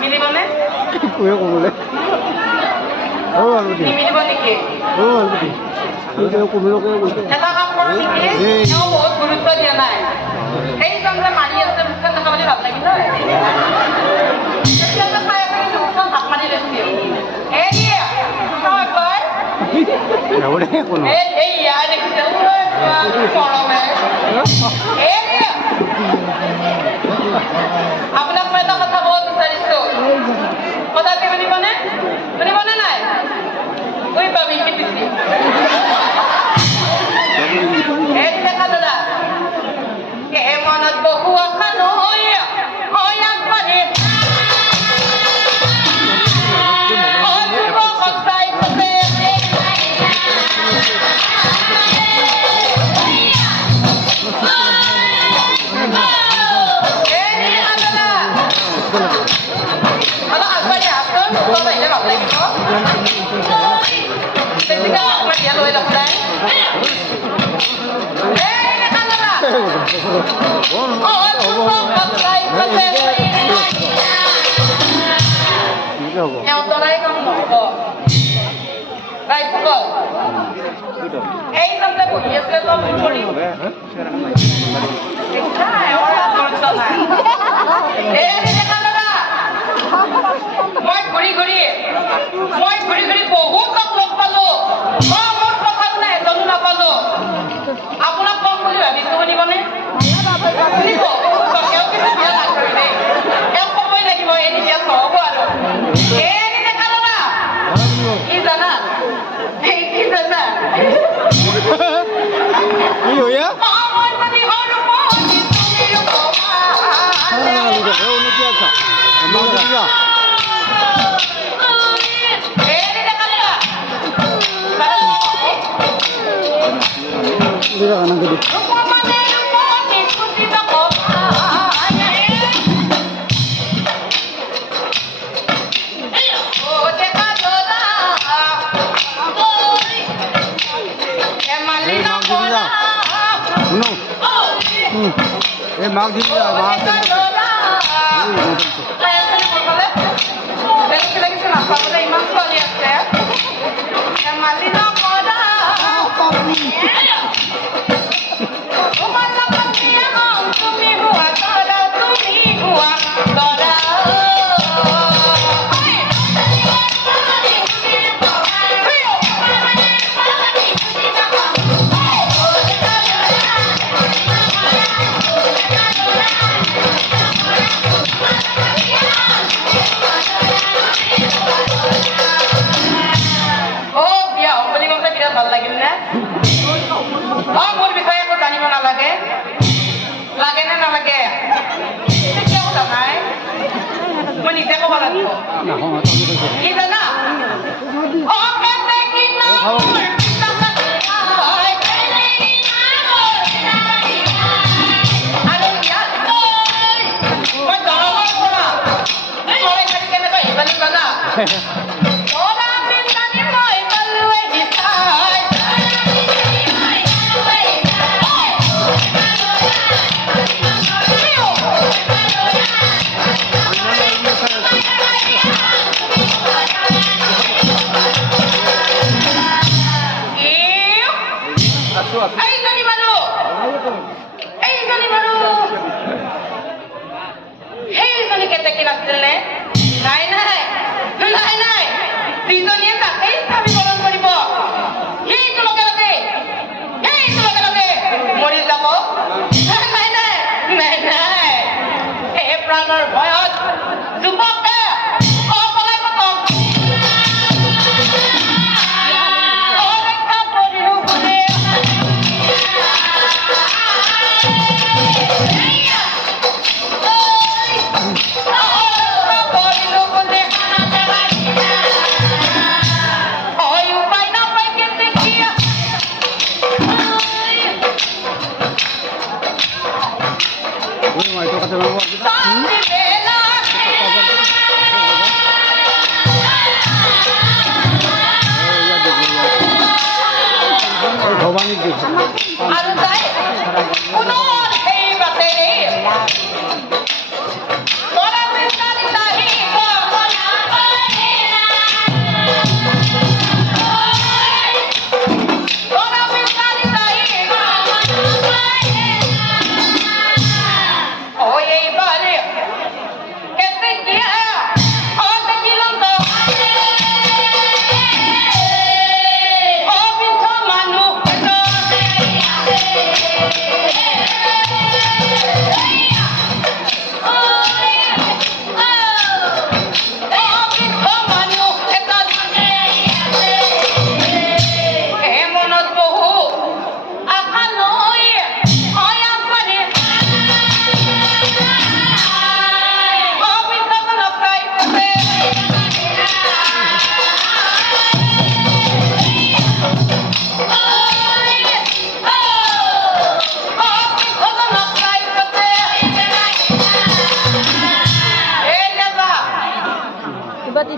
মিলিবনে একোৱে ক'বলৈ নিমিলিব নেকি এটা কাম কৰোঁ নেকি তেওঁ বহুত গুৰুত্ব দিয়া নাই এইজন যে মাৰি আছে মুখখন দেখা পালে ভাল লাগিল নহয় চাই আছে কিন্তু মুখখন ভাত মাৰি লৈছিল আপোনাক মই এটা কথা ক'ব বিচাৰিছো কথাটো শুনিবনে শুনিবনে নাই কৈ পাবি পিছি দেখা দাদা মনত বহু আশা নহয় আগবাঢ়ে মই ঘূৰি ঘূৰি বহুত লগ পালো মোৰ কথাত নাই এজনো নাপালো আপোনাক কম বুলি ভাবিছো শুনিবনে শুনিব তেওঁ কিন্তু বিয়া নাগৰিলে তেওঁক ক'বই লাগিব এৰি বিয়া নহ'ব আৰু এৰি দেখা দাদা কি জানা কি জানা কি হইয়া মাক দিবি ইমান চলি আছে ভাল লাগিল নে মোৰ বিষয়ে একো জানিব নালাগে লাগে নে নালাগে মই নিজে ক'ব লাগিব কি জানা মই দৰঙৰ পৰা কেনেকৈ আহিবানি জানা সেইজনী কেতেকী নাছিলে নাই নাই নাই নাই যিজনীয়ে তাকেই স্থাপীকৰণ কৰিব সেইটো লগে লগে মৰি যাব নাই নাই নাই নাই এই প্ৰাণৰ ভয়ত যুৱকে অপলাই পতক আৰু তাই পুনৰ সেই বাটেৰে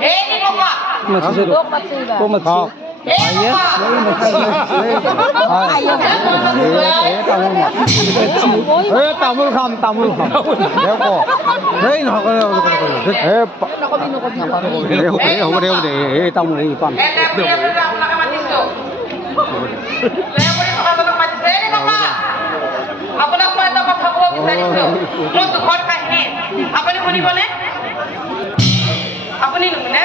এই নি ককা এই ককা তামোল খাম হ'ব দে এই তামোল এই পাম আপোনাকে মাতিছো আপোনাক মাতিছে এই ককা আপোনাক মই এটা কথা ক'ব বিচাৰিছো মোৰ দুখৰ কাহিনী আপুনি শুনিবনে আপুনি নুশুনে